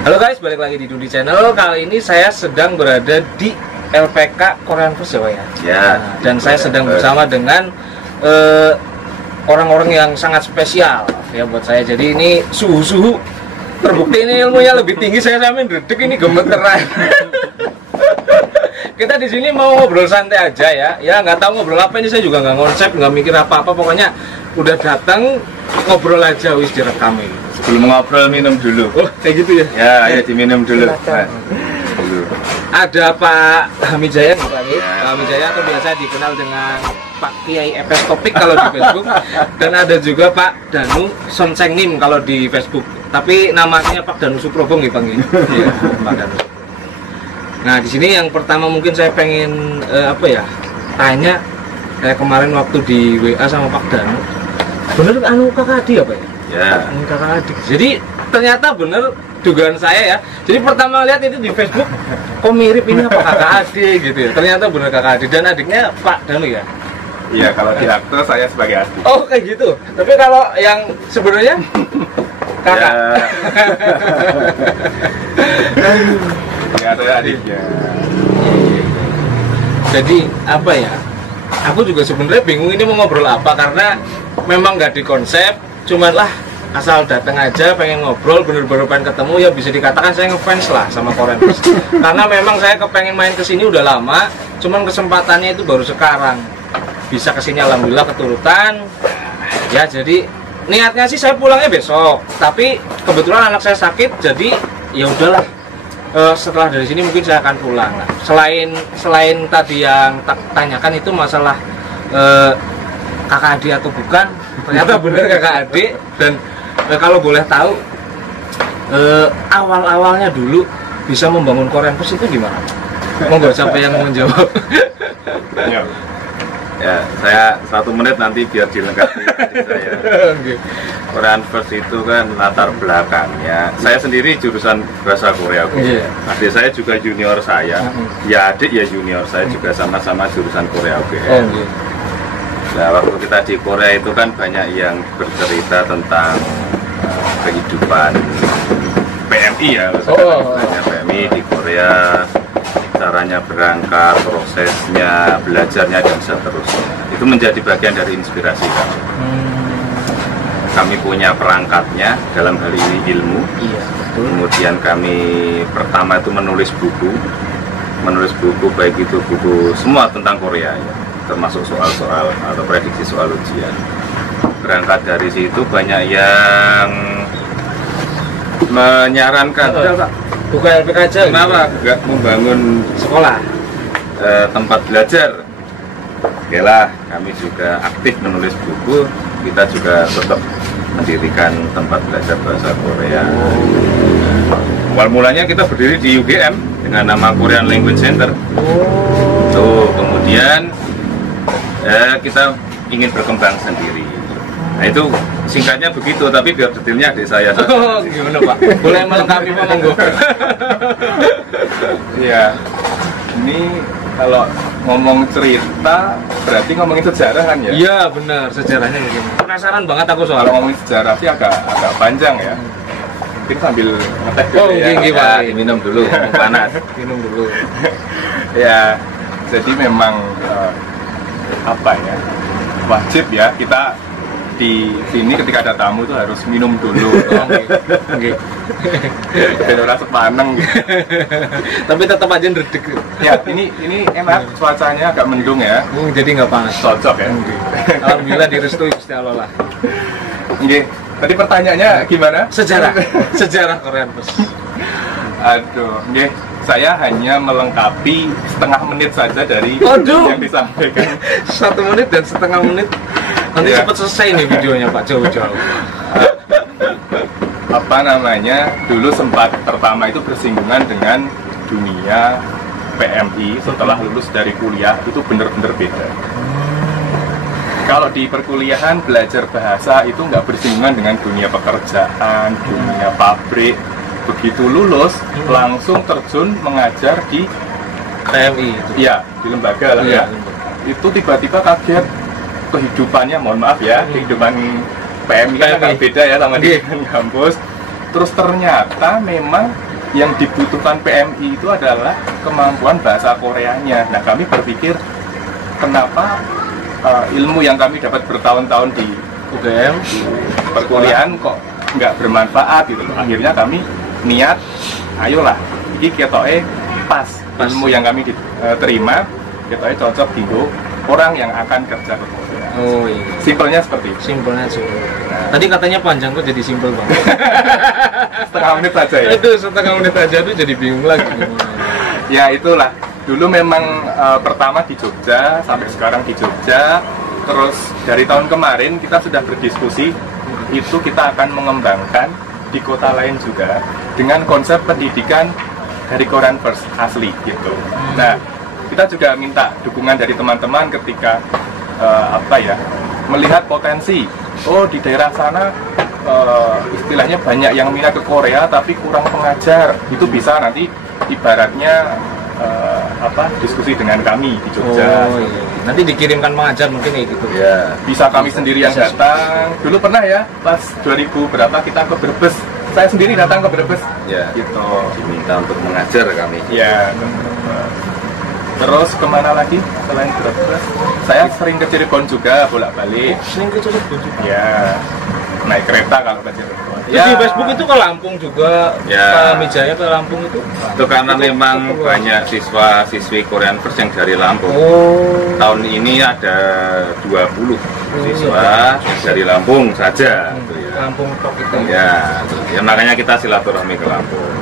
Halo guys, balik lagi di Dudi Channel. Kali ini saya sedang berada di LPK Korean First ya Pak ya? Ya. Dan saya sedang bersama dengan orang-orang yang sangat spesial ya buat saya. Jadi ini suhu-suhu terbukti ini ilmunya lebih tinggi. Saya sampai dedek ini gemeteran. Kita di sini mau ngobrol santai aja ya. Ya nggak tahu ngobrol apa ini, saya juga nggak konsep, nggak mikir apa-apa. Pokoknya udah datang ngobrol aja, wis direkam ini. Sebelum ngobrol minum dulu. Oh kayak gitu ya? Ya, ayo diminum dulu. Ada Pak Hamijaya, Pak Ya. Hamijaya atau biasa dikenal dengan Pak Kiai Epes Topik kalau di Facebook, dan ada juga Pak Danu Sonsengnim kalau di Facebook. Tapi namanya Pak Danu Suprobong ya Bang ya. Iya, Pak Danu. Nah di sini yang pertama mungkin saya pengen tanya kayak kemarin waktu di WA sama Pak Danu, bener kakak adik apa ya? Ya. Kakak adik. Jadi ternyata bener dugaan saya ya. Jadi pertama lihat itu di Facebook, kok mirip ini apa kakak adik gitu ya. Ternyata bener kakak adik, dan adiknya Pak Danu ya. Iya, kalau di akte saya sebagai adik. Oh kayak gitu. Tapi kalau yang sebenarnya kakak. Ya, saya adiknya. Jadi apa ya? Aku juga sebenarnya bingung ini mau ngobrol apa, karena memang nggak dikonsep, cuman lah asal datang aja pengen ngobrol, bener-bener pengen ketemu, ya bisa dikatakan saya ngefans lah sama Korean First. Karena memang saya kepengen main kesini udah lama, cuman kesempatannya itu baru sekarang bisa kesini, alhamdulillah keturutan. Ya jadi niatnya sih saya pulangnya besok, tapi kebetulan anak saya sakit, jadi ya udahlah. Setelah dari sini mungkin saya akan pulang. Nah, selain tadi yang tanyakan itu masalah kakak adik atau bukan, ternyata bener kakak adik. Dan kalau boleh tahu awal-awalnya dulu bisa membangun Korean First itu gimana? Monggo siapa yang menjawab? Ya, saya 1 menit nanti biar dilengkapi adik saya. Okay. Korean First itu kan latar belakangnya. Saya sendiri jurusan bahasa Korea. Yeah. Adik saya juga junior saya. Ya adik ya junior saya juga sama-sama jurusan Korea UGM. Oh, okay. Nah, waktu kita di Korea itu kan banyak yang bercerita tentang kehidupan PMI ya, maksudnya PMI di Korea, caranya berangkat, prosesnya, belajarnya dan seterusnya. Itu menjadi bagian dari inspirasi kami. Kami punya perangkatnya dalam hal ini ilmu. Iya, betul. Kemudian kami pertama itu menulis buku baik itu buku semua tentang Korea ya, termasuk soal-soal atau prediksi soal ujian. Berangkat dari situ banyak yang menyarankan, bukan LPK aja. kenapa nggak membangun Sekolah. tempat belajar? Oke lah, kami juga aktif menulis buku. Kita juga tetap mendirikan tempat belajar bahasa Korea. Awal mulanya kita berdiri di UGM dengan nama Korean Language Center. Tuh, kemudian kita ingin berkembang sendiri. Nah itu singkatnya begitu, tapi biar detailnya adik saya. Oh, gimana Pak? Boleh melengkapi Pak, monggo. Iya, ini kalau ngomong cerita berarti ngomongin sejarah kan ya? Iya benar, sejarahnya begini. Penasaran banget aku Kalau soalnya. ngomongin sejarah sih agak panjang ya. Mungkin sambil ngetek dulu Oh, ya. gini, Ya, Pak. diminum dulu, mumpung panas. Minum dulu. Ya, jadi memang wajib ya kita di sini ketika ada tamu itu harus minum dulu. Oke. Dan ora sepaneng gitu. Tapi tetap aja ndredeg. Ya, ini enak, cuacanya agak mendung ya. Jadi nggak panas. Cocok ya. Alhamdulillah direstui Gusti Allah lah. Oke, tadi pertanyaannya gimana? Sejarah Korean First. Aduh, oke. Saya hanya melengkapi setengah menit saja dari Aduh. yang disampaikan. 1 menit dan setengah menit. Nanti Iya. cepat selesai nih videonya Pak, jauh-jauh. Dulu sempat pertama itu bersinggungan dengan dunia PMI setelah lulus dari kuliah, itu benar-benar beda. Kalau di perkuliahan belajar bahasa itu nggak bersinggungan dengan dunia pekerjaan, dunia pabrik. Begitu lulus langsung terjun mengajar di PMI itu. ya di lembaga lah ya. Itu tiba-tiba kaget kehidupannya, mohon maaf ya, kehidupan PMI kan agak beda ya sama di kampus. Terus ternyata memang yang dibutuhkan PMI itu adalah kemampuan bahasa Koreanya. Nah, kami berpikir kenapa ilmu yang kami dapat bertahun-tahun di UGM perkuliahan kok nggak bermanfaat gitu loh. Akhirnya kami niat, ayolah, ini ketoke pas ilmu yang kami terima, ketoke cocok tinggal orang yang akan kerja ke Korea. Oh iya. Simpelnya seperti itu. Simpelnya simpel. Tadi katanya panjang kok jadi simpel banget. Setengah menit saja ya. Itu setengah menit aja tuh jadi bingung lagi. Ya itulah. Dulu memang pertama di Jogja, sampai sekarang di Jogja. Terus dari tahun kemarin kita sudah berdiskusi, itu kita akan mengembangkan di kota lain juga dengan konsep pendidikan dari Korean First asli gitu. Nah, kita juga minta dukungan dari teman-teman ketika melihat potensi. Oh, di daerah sana istilahnya banyak yang minat ke Korea tapi kurang pengajar. Itu bisa nanti ibaratnya diskusi dengan kami di Jogja. Oh, iya. Nanti dikirimkan pengajar mungkin kayak gitu. Ya, bisa kami sendiri yang datang. Dulu pernah ya, pas 2000 berapa kita ke Brebes. Saya sendiri datang ke Brebes. Ya, gitu. Diminta untuk mengajar kami. Ya, terus kemana lagi selain Brebes? Saya sering ke Cirebon juga bolak-balik. Sering ke Cirebon juga. Ya, naik kereta kalau ke Cirebon. Terus di Facebook itu ke Lampung juga, Ya. Pak Mijaya ke Lampung itu? Itu karena memang banyak siswa-siswi Korean First yang dari Lampung. Oh. Tahun ini ada 20 siswa yang dari Lampung saja. Gitu ya. Lampung tok itu. Ya, makanya kita silaturahmi ke Lampung.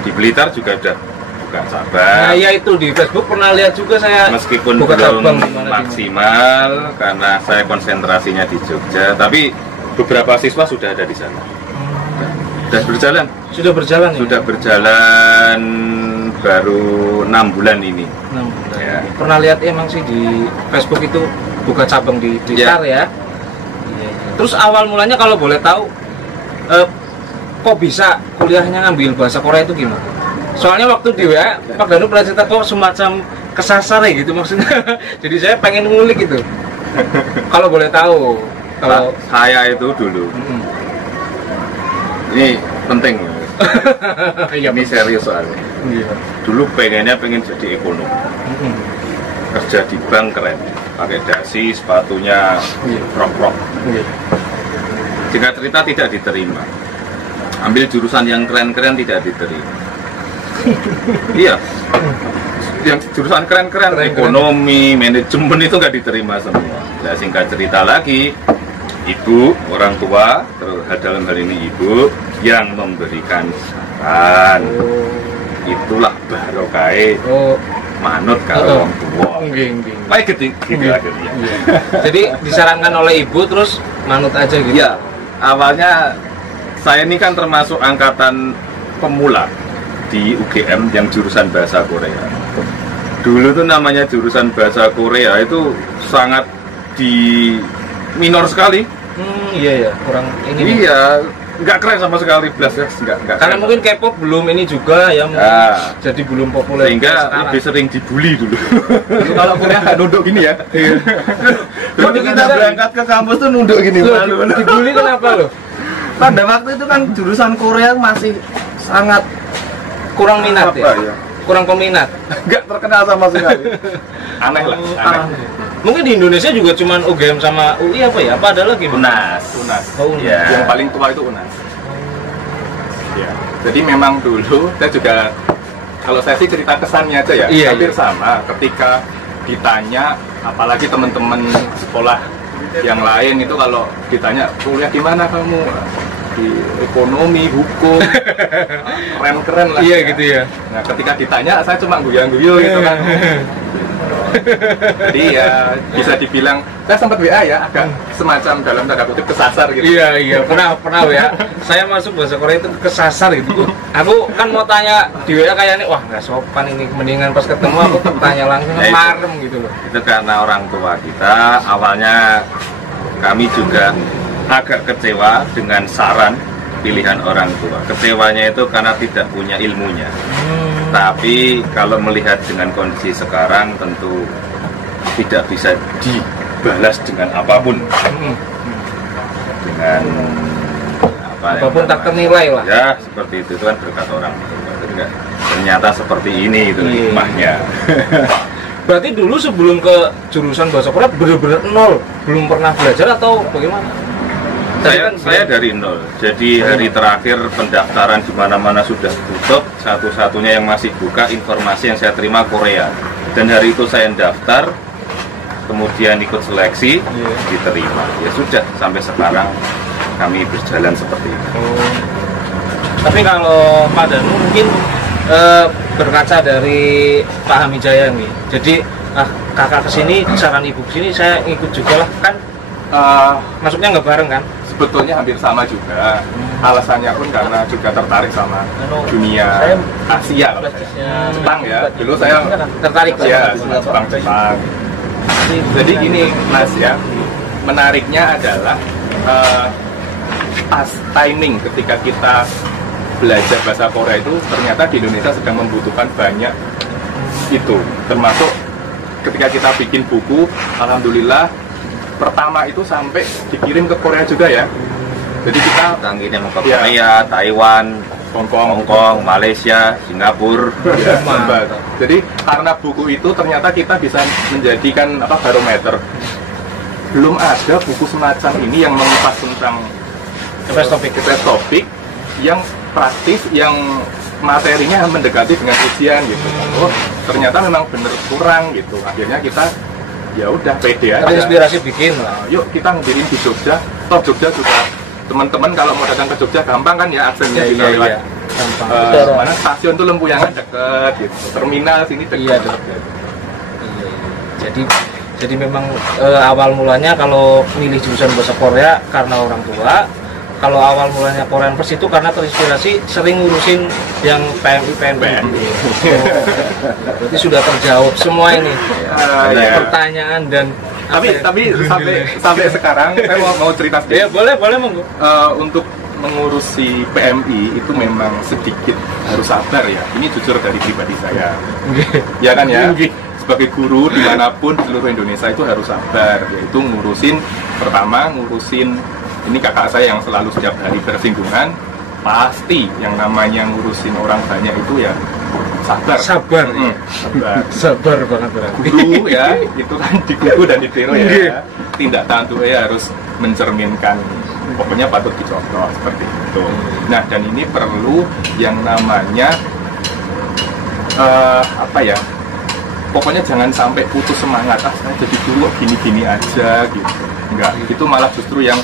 Di Blitar juga udah buka cabang. Nah, ya itu di Facebook pernah lihat juga saya. Meskipun buka belum cabang di mana. maksimal karena saya konsentrasinya di Jogja, tapi beberapa siswa sudah ada di sana. Sudah berjalan. Sudah berjalan ya? Sudah berjalan baru 6 bulan ini. 6 bulan. Ya. Pernah lihat emang sih di Facebook itu buka cabang di Blitar ya. Iya. Terus awal mulanya kalau boleh tahu kok bisa kuliahnya ngambil bahasa Korea itu gimana? Soalnya waktu di WA Pak Danu pernah cerita kok semacam kesasar ya gitu maksudnya. Jadi saya pengen ngulik gitu. Kalau boleh tahu. Kalau Saya itu dulu, ini penting. iya, Ini serius soalnya. iya. Dulu pengen jadi ekonom, kerja di bank keren, pakai dasi, sepatunya rock. Iya. Singkat cerita tidak diterima. Ambil jurusan yang keren-keren tidak diterima. Iya. Yang jurusan keren-keren, ekonomi, manajemen itu nggak diterima semua. Nah, singkat cerita lagi, ibu, orang tua, dalam hal ini ibu, yang memberikan saran. Itulah barokah manut kalau orang tua. Kayak gitu akhirnya. Jadi disarankan oleh ibu terus manut aja gitu. Iya, awalnya saya ini kan termasuk angkatan pemula di UGM yang jurusan bahasa Korea. Dulu tuh namanya jurusan bahasa Korea itu sangat di minor sekali. Iya ya, kurang ini. Iya, nggak keren sama sekali, belas ya, nggak. Karena keren. Mungkin K-pop belum ini juga ya, jadi belum populer. Sehingga lebih sering dibully dulu. Kalau kuliah nggak nunduk gini ya. Dulu kita berangkat ke kampus tuh nunduk gini. Dibully kenapa loh? Pada waktu itu kan jurusan Korea masih sangat Kurang minat ya? ya? Kurang peminat. Nggak terkenal sama sekali. Aneh lah. Aneh. Mungkin di Indonesia juga cuman UGM sama UI apa ya? Apa ada lagi? Unas. Oh, Unas. Ya. Yang paling tua itu Unas. Ya. Jadi memang dulu saya juga, kalau saya sih cerita kesannya aja ya, hampir sama. Ketika ditanya, apalagi teman-teman sekolah yang lain itu kalau ditanya kuliah gimana kamu, di ekonomi, hukum, keren-keren lah. Iya ya. gitu ya. Nah ketika ditanya saya cuma guyu-guyu gitu kan. Jadi ya bisa dibilang saya sempat WA ya, agak semacam dalam tanda kutip kesasar gitu. Iya pernah ya. Saya masuk bahasa Korea itu kesasar gitu. Aku kan mau tanya di WA kayaknya wah nggak sopan ini, mendingan pas ketemu aku tanya langsung marem gitu loh. Itu karena orang tua kita awalnya kami juga agak kecewa dengan saran pilihan orang tua. Kecewanya itu karena tidak punya ilmunya. Tapi kalau melihat dengan kondisi sekarang tentu tidak bisa dibalas dengan apapun. Dengan apapun tak ternilai lah. Ya seperti itu kan berkat orang tua. Jadi nggak, ternyata seperti ini itu hikmahnya. Berarti dulu sebelum ke jurusan bahasa Korea benar-benar nol, belum pernah belajar atau bagaimana? Saya dari nol. Jadi hari terakhir pendaftaran di mana-mana sudah tutup. Satu-satunya yang masih buka informasi yang saya terima Korea. Dan hari itu saya daftar, kemudian ikut seleksi, diterima. Ya sudah, sampai sekarang kami berjalan seperti itu. Tapi kalau Pak Danu mungkin berkaca dari Pak Hamijaya nih. Jadi kakak kesini, saran ibu kesini, saya ikut juga lah kan. Masuknya nggak bareng kan? Sebetulnya hampir sama juga. Alasannya pun karena juga tertarik sama dunia Asia, Jepang ya. Dulu saya tertarik ya Jepang. Jadi gini Mas ya, menariknya adalah pas timing ketika kita belajar bahasa Korea itu ternyata di Indonesia sedang membutuhkan banyak itu, termasuk ketika kita bikin buku, alhamdulillah pertama itu sampai dikirim ke Korea juga ya. Jadi kita ngirim ke Korea, Taiwan, Hongkong, Malaysia, Singapura. Ya, jadi karena buku itu ternyata kita bisa menjadikan barometer. Belum ada buku semacam ini yang mengupas tentang topik yang praktis, yang materinya mendekati dengan ujian gitu. Oh, ternyata memang bener kurang gitu. Akhirnya kita ya udah pede aja. Inspirasi bikin lah. Yuk kita ngirim di Jogja. Toh Jogja juga teman-teman kalau mau datang ke Jogja gampang kan ya aksesnya bisa lewat. Mana stasiun tuh Lempuyangan deket gitu. Terminal sini deket. Jadi memang awal mulanya kalau milih jurusan bahasa Korea karena orang tua. Kalau awal mulanya Korean First itu karena terinspirasi sering ngurusin yang PMI. Berarti sudah terjawab semua ini. Pertanyaan dan tapi sampai sekarang saya mau cerita sedikit. Ya boleh monggo. Untuk mengurusi PMI itu memang sedikit harus sabar ya. Ini jujur dari pribadi saya. Ya kan ya. Sebagai guru dimanapun di seluruh Indonesia itu harus sabar. Yaitu ngurusin ini kakak saya yang selalu setiap hari bersinggungan, pasti yang namanya ngurusin orang banyak itu ya sabar banget berarti. Guru ya itu kan digugu dan ditiru ya, tindak tanduk ya harus mencerminkan, pokoknya patut dicontoh seperti itu. Nah dan ini perlu yang namanya pokoknya jangan sampai putus semangat, saya jadi guru gini-gini aja gitu. Enggak, itu malah justru yang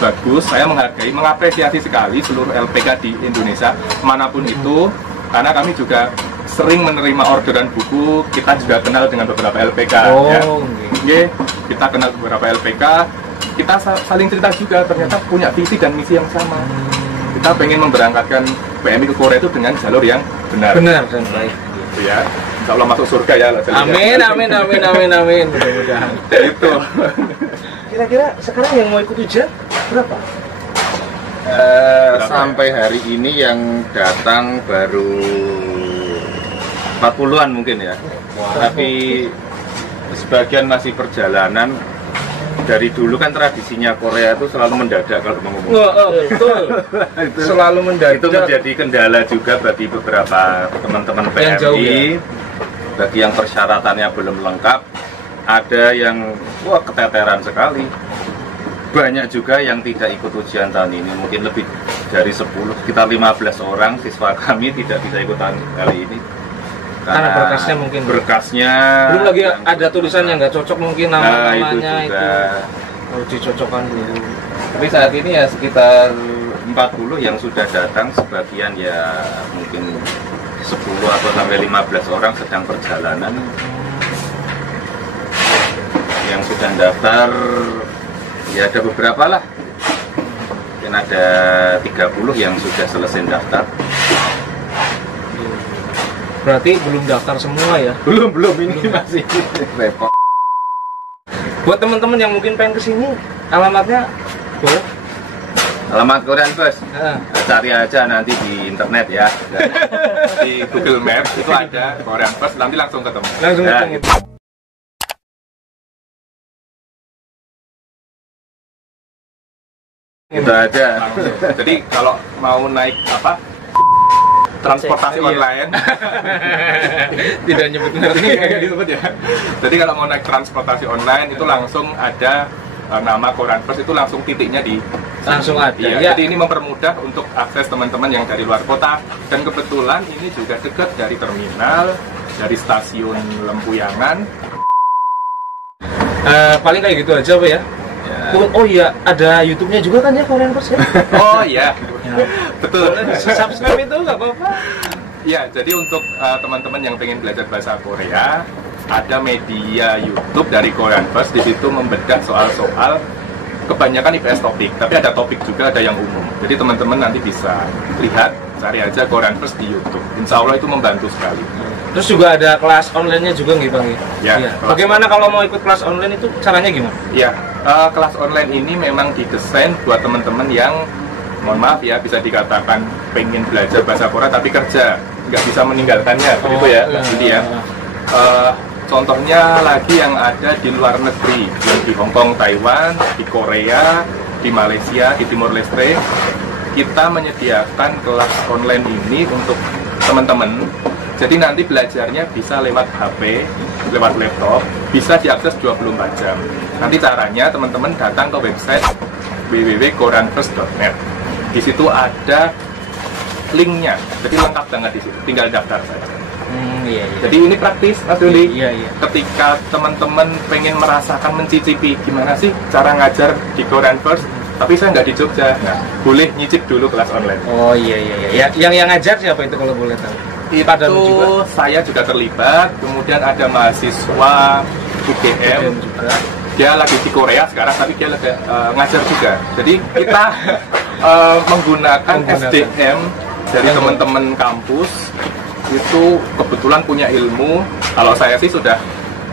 bagus. Saya mengapresiasi sekali seluruh LPK di Indonesia manapun itu, karena kami juga sering menerima orderan buku. Kita juga kenal dengan beberapa LPK kita kenal beberapa LPK, kita saling cerita juga, ternyata punya visi dan misi yang sama. Kita pengen memberangkatkan PMI ke Korea itu dengan jalur yang benar dan baik gitu ya. Insya Allah masuk surga ya. Amin. Mudah-mudahan. Itu. Kira-kira sekarang yang mau ikut ujian berapa? Sampai hari ini yang datang baru 40-an mungkin ya. Tapi sebagian masih perjalanan. Dari dulu kan tradisinya Korea itu selalu mendadak kalau mau ngomong. Betul. Selalu mendadak. Itu menjadi kendala juga bagi beberapa teman-teman PMI. Bagi yang persyaratannya belum lengkap, ada yang keteteran sekali. Banyak juga yang tidak ikut ujian tahun ini, mungkin lebih dari 10, sekitar 15 orang siswa kami tidak bisa ikutan kali ini. Karena berkasnya mungkin. Belum lagi ada tulisan yang nggak cocok mungkin namanya itu harus dicocokkan dulu. Tapi saat ini ya sekitar 40 yang sudah datang, sebagian ya mungkin 10 atau sampai 15 orang sedang perjalanan. Yang sudah daftar ya ada beberapa lah, mungkin ada 30 yang sudah selesai daftar. Berarti belum daftar semua ya? Belum ini masih repot. Buat teman-teman yang mungkin pengen kesini, alamatnya boleh? Alamat Korean First, cari aja nanti di internet ya. Di Google Maps itu ada Korean First, nanti langsung ketemu. Langsung ketemu. Gitu aja. Langsung. Jadi kalau mau naik apa transportasi Iya. online Tidak nyebut merek. kayak disebut ya. Jadi kalau mau naik transportasi online itu langsung ada nama Koran First, itu langsung titiknya di Langsung ada. Iya, Ya. jadi ini mempermudah untuk akses teman-teman yang dari luar kota, dan kebetulan ini juga dekat dari terminal, dari stasiun Lempuyangan. Paling kayak gitu aja, Pak ya. Ya. Oh iya, ada YouTube-nya juga kan ya Korean First ya? Oh iya, betul. Boleh subscribe itu nggak apa-apa. Ya, jadi untuk teman-teman yang pengen belajar bahasa Korea, ada media YouTube dari Korean First. Di situ membedah soal-soal, kebanyakan IPS topik, tapi ada topik juga, ada yang umum. Jadi teman-teman nanti bisa lihat, cari aja Korean First di YouTube. Insya Allah itu membantu sekali. Terus juga ada kelas online-nya juga nggih Bang? Ya, Iya. kelas Bagaimana kalau mau ikut kelas online itu caranya gimana? Ya, kelas online ini memang didesain buat teman-teman yang, mohon maaf ya, bisa dikatakan pengen belajar bahasa Korea tapi kerja, nggak bisa meninggalkannya, begitu ya, Mbak Cindy ya. Contohnya lagi yang ada di luar negeri, yang di Hong Kong, Taiwan, di Korea, di Malaysia, di Timor Leste, kita menyediakan kelas online ini untuk teman-teman. Jadi nanti belajarnya bisa lewat HP, lewat laptop, bisa diakses 24 jam. Nanti caranya teman-teman datang ke website www.koreanfirst.net. Di situ ada linknya, jadi lengkap banget di situ, tinggal daftar saja. Iya. Jadi ini praktis, Mas Duli. Iya. Ketika teman-teman pengen merasakan, mencicipi gimana sih cara ngajar di Korean First, tapi saya nggak di Jogja, nah boleh nyicip dulu kelas online. Oh iya. Yang ngajar siapa itu kalau boleh tahu? Padahal juga. Itu saya juga terlibat, kemudian ada mahasiswa UGM juga. Dia lagi di Korea sekarang, tapi dia lagi ngajar juga. Jadi kita menggunakan SDM dari teman-teman kampus, itu kebetulan punya ilmu. Kalau saya sih sudah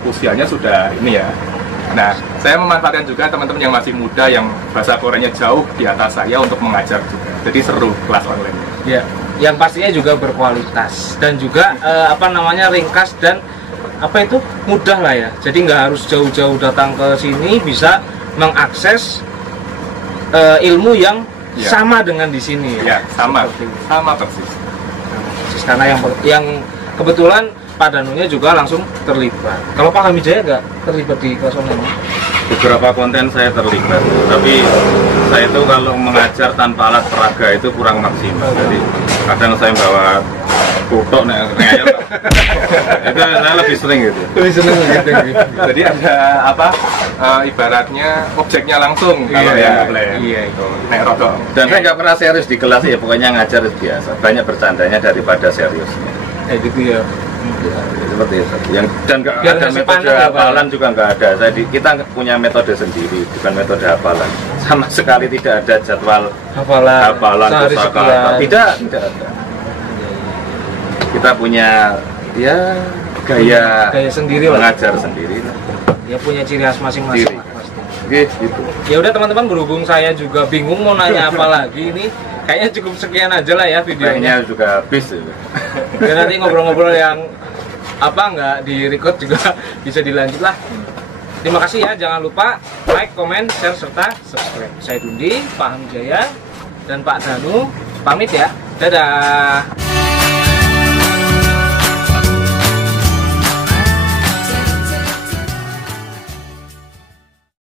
usianya sudah ini ya. Nah, saya memanfaatkan juga teman-teman yang masih muda, yang bahasa Koreanya jauh di atas saya untuk mengajar juga. Jadi seru kelas online. Ya, yang pastinya juga berkualitas dan juga ringkas dan mudah lah ya. Jadi nggak harus jauh-jauh datang ke sini, bisa mengakses ilmu yang sama dengan di sini ya. Ya, sama persis. Karena yang kebetulan Pak Danunya juga langsung terlibat. Kalau Pak Hamidaya nggak terlibat di kelas online? Beberapa konten saya terlibat, tapi saya itu kalau mengajar tanpa alat peraga itu kurang maksimal. Jadi kadang saya bawa kutok ngayal. Itu saya lebih sering gitu. Lebih seneng gitu. Jadi ada ibaratnya objeknya langsung kalau yang offline. Iya. Nek rodok. Dan saya nggak pernah serius di kelas ya, pokoknya ngajar biasa. Banyak bercandanya daripada seriusnya. Gitu ya. Ya, seperti itu. Dan nggak Biar ada ngasih metode panah ya, Pak? hafalan juga nggak ada. Kita punya metode sendiri, bukan metode hafalan. Sama sekali tidak ada jadwal hafalan sehari kosakata. sekian. Tidak ada. Kita punya gaya sendiri lah. mengajar sendiri. Ya punya ciri khas masing-masing Ciri. lah pasti. Gitu. Ya udah teman-teman, berhubung saya juga bingung mau nanya apa lagi ini, kayaknya cukup sekian aja lah ya videonya. Kayaknya juga habis. Dan nanti ngobrol-ngobrol yang nggak di record juga bisa dilanjut lah. Terima kasih ya, jangan lupa like, comment, share, serta subscribe. Saya Dundi, Pak Hamidaya, dan Pak Danu pamit ya. Dadah.